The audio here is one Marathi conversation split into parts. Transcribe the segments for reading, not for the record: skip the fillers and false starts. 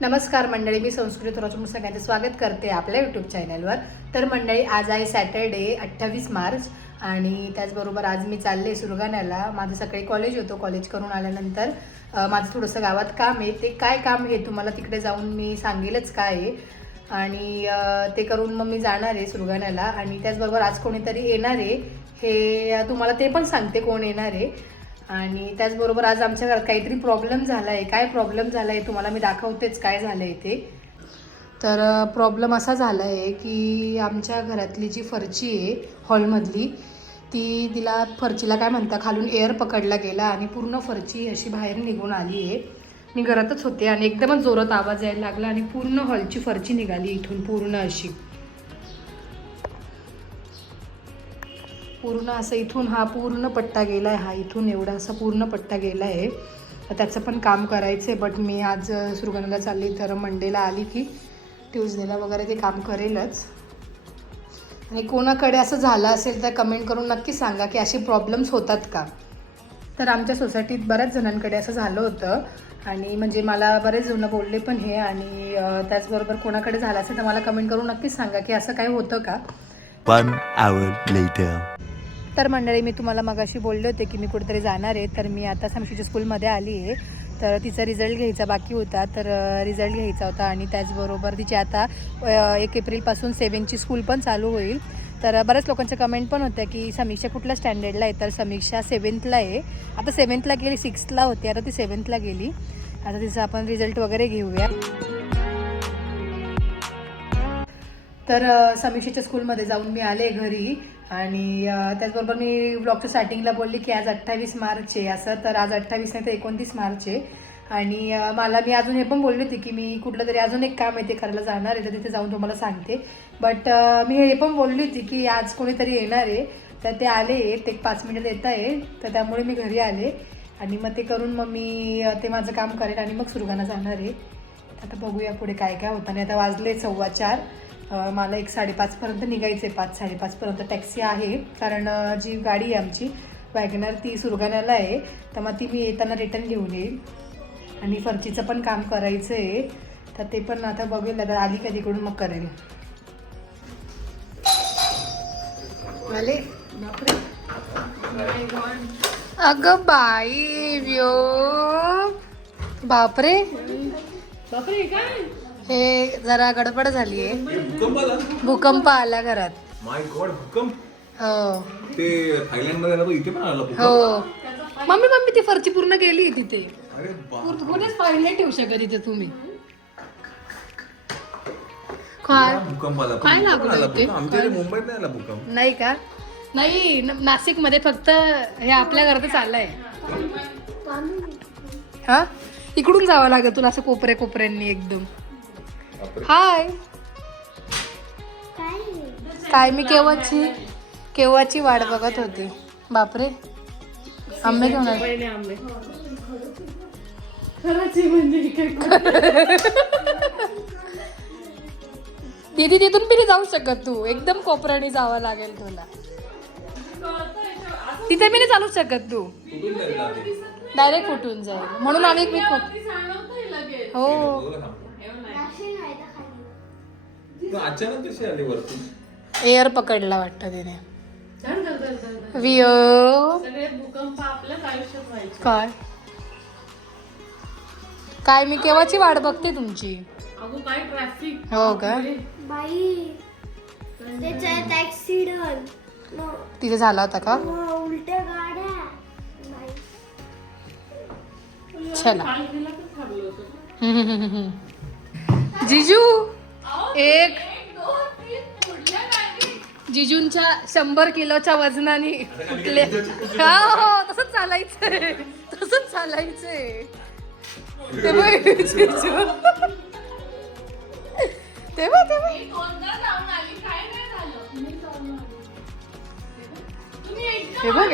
नमस्कार मंडळी, मी संस्कृती थोरात सगळ्यांचं स्वागत करते आपल्या यूट्यूब चॅनलवर. तर मंडळी, आज आहे सॅटर्डे 28 मार्च आणि त्याचबरोबर आज मी चालले सुरगाण्याला. माझं सकाळी कॉलेज होतं. कॉलेज करून आल्यानंतर माझं थोडंसं गावात काम आहे. ते काय काम आहे तुम्हाला तिकडे जाऊन मी सांगेलच काय आहे. आणि ते करून मग मी जाणार आहे सुरगाण्याला. आणि त्याचबरोबर आज कोणीतरी येणार आहे, हे तुम्हाला ते पण सांगते कोण येणार आहे. आणि त्याचबरोबर आज आमच्या घरात काहीतरी प्रॉब्लेम झाला आहे. काय प्रॉब्लेम झाला आहे तुम्हाला मी दाखवतेच काय झालं आहे ते. तर प्रॉब्लेम असा झाला आहे की आमच्या घरातली जी फरची आहे हॉलमधली, तिला फरचीला काय म्हणता, खालून एअर पकडला गेला आणि पूर्ण फरची अशी बाहेर निघून आली आहे. मी घरातच होते आणि एकदमच जोरात आवाज यायला लागला आणि पूर्ण हॉलची फरची निघाली इथून पूर्ण अशी. पूर्ण असं इथून हा पूर्ण पट्टा गेला आहे. हा इथून एवढा असा पूर्ण पट्टा गेला आहे. त्याचं पण काम करायचं आहे. बट मी आज सुरगाण्याला चालली, तर मंडेला आली की ट्यूजडेला वगैरे ते काम करेलच. आणि कोणाकडे असं झालं असेल तर कमेंट करून नक्की सांगा की असे प्रॉब्लेम्स होतात का. तर आमच्या सोसायटीत बऱ्याच जणांकडे असं झालं होतं आणि म्हणजे मला बरेच जण बोलले पण हे. आणि त्याचबरोबर कोणाकडे झालं असेल तर मला कमेंट करून नक्कीच सांगा की असं काय होतं का. 1 hour later. तर मंडळी, मी तुम्हाला मगाशी बोलले होते की मी कुठेतरी जाणार आहे. तर मी आता समशीच्या स्कूलमध्ये आली आहे. तर तिचा रिझल्ट घ्यायचा बाकी होता, तर रिझल्ट घ्यायचा होता. आणि त्याचबरोबर तिची आता 1 एप्रिलपासून 7ची स्कूल पण चालू होईल. तर बऱ्याच लोकांच्या कमेंट पण होत्या की समीक्षा कुठल्या स्टँडर्डला आहे. तर समीक्षा 7thला आहे. आता 7thला गेली, 6thला होती, आता ती 7thला गेली. आता तिचा आपण रिझल्ट वगैरे घेऊया. तर समीक्षेच्या स्कूलमध्ये जाऊन मी आले घरी. आणि त्याचबरोबर मी ब्लॉगच्या स्टार्टिंगला बोलली की आज 28 मार्च आहे असं. तर आज 28 नाही तर 29 मार्च आहे. आणि मी अजून हे पण बोलली होती की मी कुठलं तरी अजून एक काम आहे ते करायला जाणार आहे, तर तिथे जाऊन तुम्हाला सांगते. बट मी हे पण बोलली होती की आज कोणीतरी येणार आहे, तर ते आले. ते 5 मिनिटात येत आहे, तर त्यामुळे मी घरी आले. आणि मग ते करून मग मी ते माझं काम करेन आणि मग सुरगाणा जाणार आहे. आता बघूया पुढे काय काय होतं. आणि आता वाजले 4:15. मला 1:30पर्यंत निघायचं आहे. 5-5:30पर्यंत टॅक्सी आहे, कारण जी गाडी आहे आमची वॅगनर ती सुरगाण्याला आहे. तर मग ती मी येताना रिटर्न घेऊन येईल. आणि फरचीचं पण काम करायचं आहे, तर ते पण आता बघूया. आता आली का तिकडून मग करेल. आले अगं बाई व्यो, बापरे बापरे, काय हे जरा गडबड झाली आहे. भूकंप आला घरात. माय गॉड, भूकंप. हो ते थायलंड मध्ये आला तो इथे पण आला भूकंप. हो मम्मी ती फरची पूर्ण गेली तिथे. अरे कुठेच पाणी नाही ठेवू शकत तिथे तुम्ही. भूकंप आला. काय लागलं ते? आमच्या इथे मुंबईत नाही आला भूकंप. नाही का? नाही, नाशिक मध्ये फक्त हे आपल्या घरातच आलंय. हा, इकडून जावं लागेल तुला असं कोपऱ्यांनी एकदम. हाय, काय मी केव्हाची वाट बघत होती. बापरे, आंबे घेऊन आले. दीदी तिथून बी नाही जाऊ शकत तू, एकदम कोपऱ्याने जावं लागेल तुला. तिथे मी नाही चालू शकत तू, डायरेक्ट कुठून जाईल म्हणून आम्ही हो. अचानक कशी आली वरती? एअर पकडला वाटतं तिने. वियो काय काय मी केव्हाची वाट बघते तुमची. हो का? तिथे झाला होता का? चला जिजू एक जिजूंच्या 100 किलोच्या वजनाने कुठले. हो, तसंच चालायचंय. ते बघ जिजू, ते बघ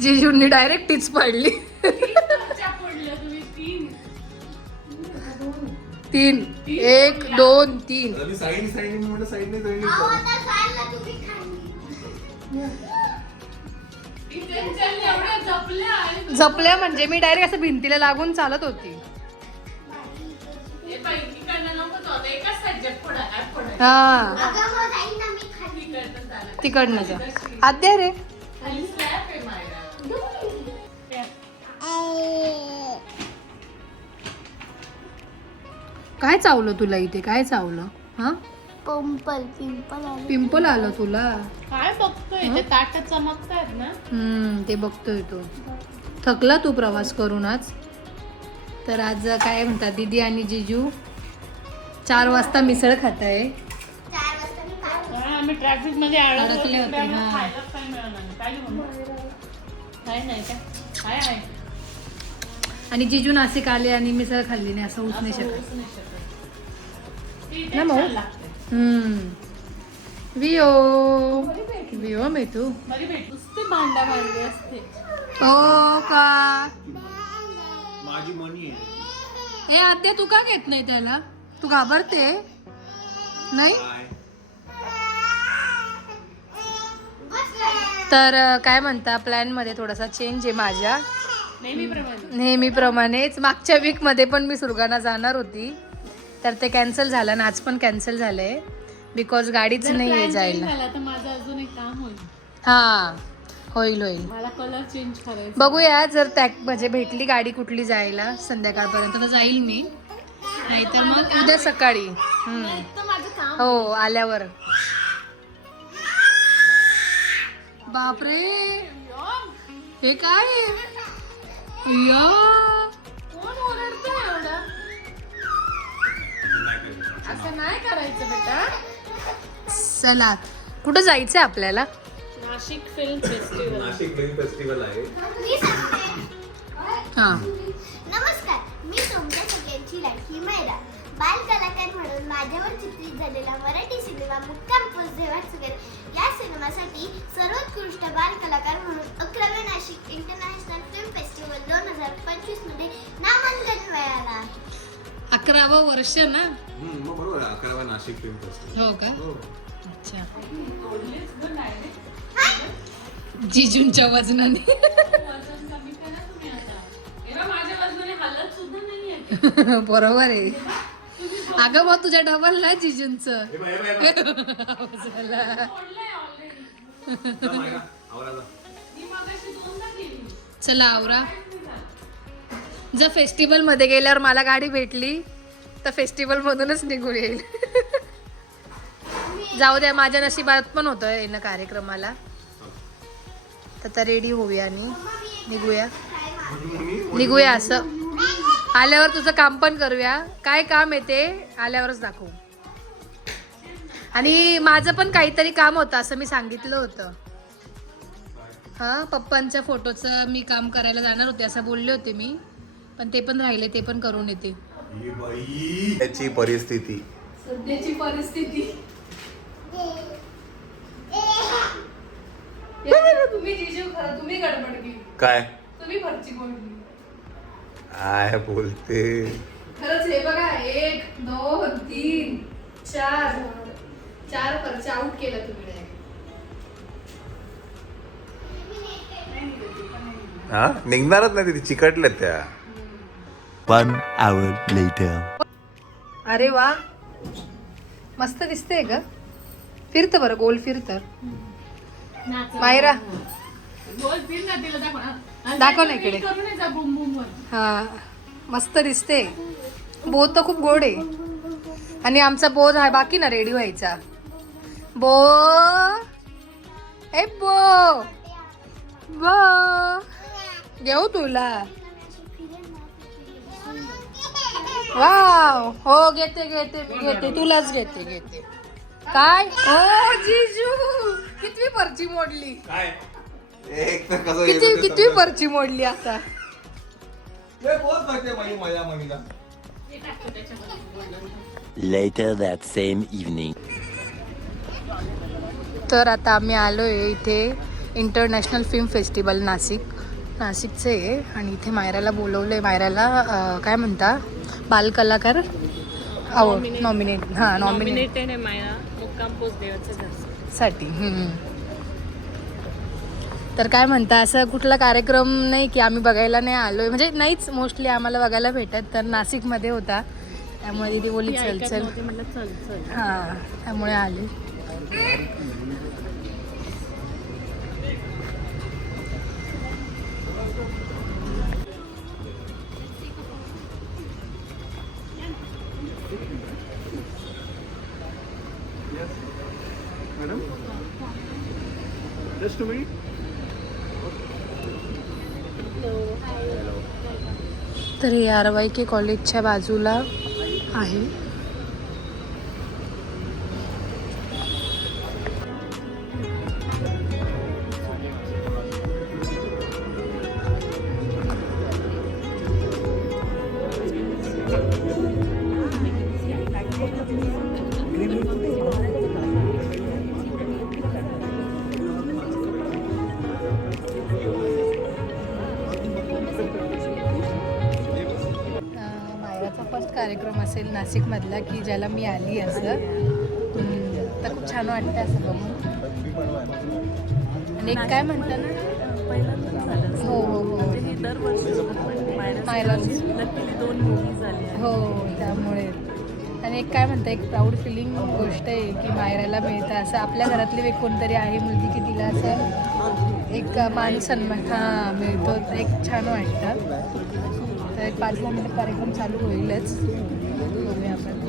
जिजूंनी डायरेक्ट टीच पडली. 3 1 2 3. जपल्या म्हणजे मी डायरेक्ट असं भिंतीला लागून चालत होती. हा तिकडनं जा आद्या रे. काय चावलं तुला इथे? काय चावलं? हा पिंपल आलं तुला? काय बघतोय ते ताट चमकतायत ना. ते बघतोय तो. थकला तू प्रवास करून आज? तर आज काय म्हणतात दीदी आणि जिजू 4 वाजता मिसळ खात आहे. आम्ही ट्रॅफिक मध्ये अडकले होते, हा. खायलाच काही मिळालं नाही. काय घेऊन? काय नाही काय काय आहे आणि जिजू नाशिक आले आणि मिसळ खाल्ली नाही असं होऊच नाही शकत होऊच नाही शकत. ती ना मग? छान लागते. वियो वियो मी तू बरी भेट नुसती भांडा भांडली असते. हो का? माझी मनी आहे. ए आद्या तू का घेत नाही त्याला? तू घाबरते नाही? तर काय म्हणता प्लॅन मध्ये थोडासा चेंज आहे माझ्या नेहमीप्रमाणेच. मागच्या वीक मध्ये पण मी सुरगाणा जाणार होती तर ते कॅन्सल झालं आणि आज पण कॅन्सल झालंय बिकॉज गाडीच नाही आहे जायला. झाला तर माझं अजून एक काम होईल. हा होईल होईल मला कलर चेंज करायचा. बघूया जर त्या म्हणजे भेटली गाडी कुठली जायला संध्याकाळपर्यंत तर जाईल मी, नाहीतर मग उद्या सकाळी. तर माझं काम हो आल्यावर. बापरे हे काय या कोण ओरडतंय एवढं? असं नाही करायचं बेटा. चला कुठं जायचंय आपल्याला? Nashik film festival. Nashik film festival आहे. हा नमस्कार, मी तुमच्या सगळ्यांची लाडकी मैरा. बाल कलाकार म्हणून माझ्यावर चित्रित झालेला मराठी सिनेमा मुक्काम पोस्ट देवाचुकर या सिनेमासाठी सर्वोत्कृष्ट बाल कलाकार म्हणून 11व्या नाशिक इंटरनॅशनल फिल्म फेस्टिवल 2025 मध्ये नामांकन मिळाला. 11वं वर्ष ना? मग बरोबर आहे 11व्या नाशिक फिल्म फेस्टिवल. हो का? हो. अच्छा जिजूंच्या वजनाने वजन कमी करा तुम्ही आता. एव्हा माझ्या वजनाने हालत सुद्धा नाहीये. बरोबर आहे. अगं मग तुझ्या डबल ना जिजूंचं. हे बघ, हे बघ, हे बघ. चला. सोडलंय already. जा मायरा, आवरा जा. मी मगाशी 2दा केली. चला आवरा. जर फेस्टिवल मध्ये गेल्यावर मला गाडी भेटली तर फेस्टिवल मधूनच निघून येईल. जाऊ द्या माझ्या नशिबात पण होतं येणं कार्यक्रमाला. तर आता रेडी होऊया आणि निघूया असं. आल्यावर तुझं काम पण करूया. काय काम आहे ते आल्यावरच दाखवू. आणि माझं पण काहीतरी काम होतं असं मी सांगितलं होतं. हा पप्पांच्या फोटोचं मी काम करायला जाणार होते असं बोलले होते मी, पण ते पण राहिले, ते पण करून येते. ही बाई त्याची परिस्थिती. सध्याची परिस्थिती. तुम्ही जिजू खरं तुम्ही गडबड केली. काय तुम्ही फरची बोलली. काय बोलते? खरंच हे बघा 1 2 3 4 फरची आउट केलं तुम्ही. हा निघणारच नाही, तिथे चिकटल्यात त्या. 1 hour later. अरे वा मस्त दिसते ग. फिरत बरं गोल फिरत. मायरा बोल फिर ना तिला दाखव. दाखव ना इकडे. करू नये जा बुम बुम वर. हा मस्त दिसते. बो तर खूप गोड आहे. आणि आमचा बो आहे बाकी ना रेडी व्हायचा. बो ए बो बो घेऊ तुला. वाव हो घेते घेते घेते तुलाच घेते. काय ओ जिजू कितवी पर्ची मोडली? काय एक तर कसं किती पर्ची मोडली आता? बोल करते बाई माझ्या मनीला. Later that same evening. तर आता आम्ही आलोय इथे इंटरनॅशनल फिल्म फेस्टिवल नाशिकचं आहे आणि इथे मायराला बोलवलंय. मायराला काय म्हणता बालकलाकार नॉमिनेट नॉमिनेटेड आहे मायरा मुक्काम पोस्ट देवाच्या घरसाठी. साठी. तर काय म्हणता असं कुठला कार्यक्रम नाही की आम्ही बघायला नाही आलोय, म्हणजे नाहीच मोस्टली आम्हाला बघायला भेटत. तर नाशिकमध्ये होता त्यामुळे दीदी बोलली चल चल. म्हटलं चल चल. हां त्यामुळे आले. मॅडम जस्ट तुम्ही तर हे RYK कॉलेजच्या बाजूला आहे. मायराचा फर्स्ट कार्यक्रम असेल नाशिकमधला की ज्याला मी आली असं. तर खूप छान वाटतं असं बघून. आणि एक काय म्हणतं ना पहिल्यांदाच झालं असं. हो हो हो म्हणजे हे दरवर्षी होतं, पण मायरा लकीली 2 मुली झाल्या. हो त्यामुळे. आणि एक काय म्हणतं एक प्राऊड फिलिंग गोष्ट आहे की मायराला मिळतं असं. आपल्या घरातली एक कोणतरी आहे मुलगी की तिला असं एक मान सन्मान हां मिळतो. तर एक छान वाटतं. तर एक 5-10 मिनिट कार्यक्रम चालू होईलच. बघूया आपण.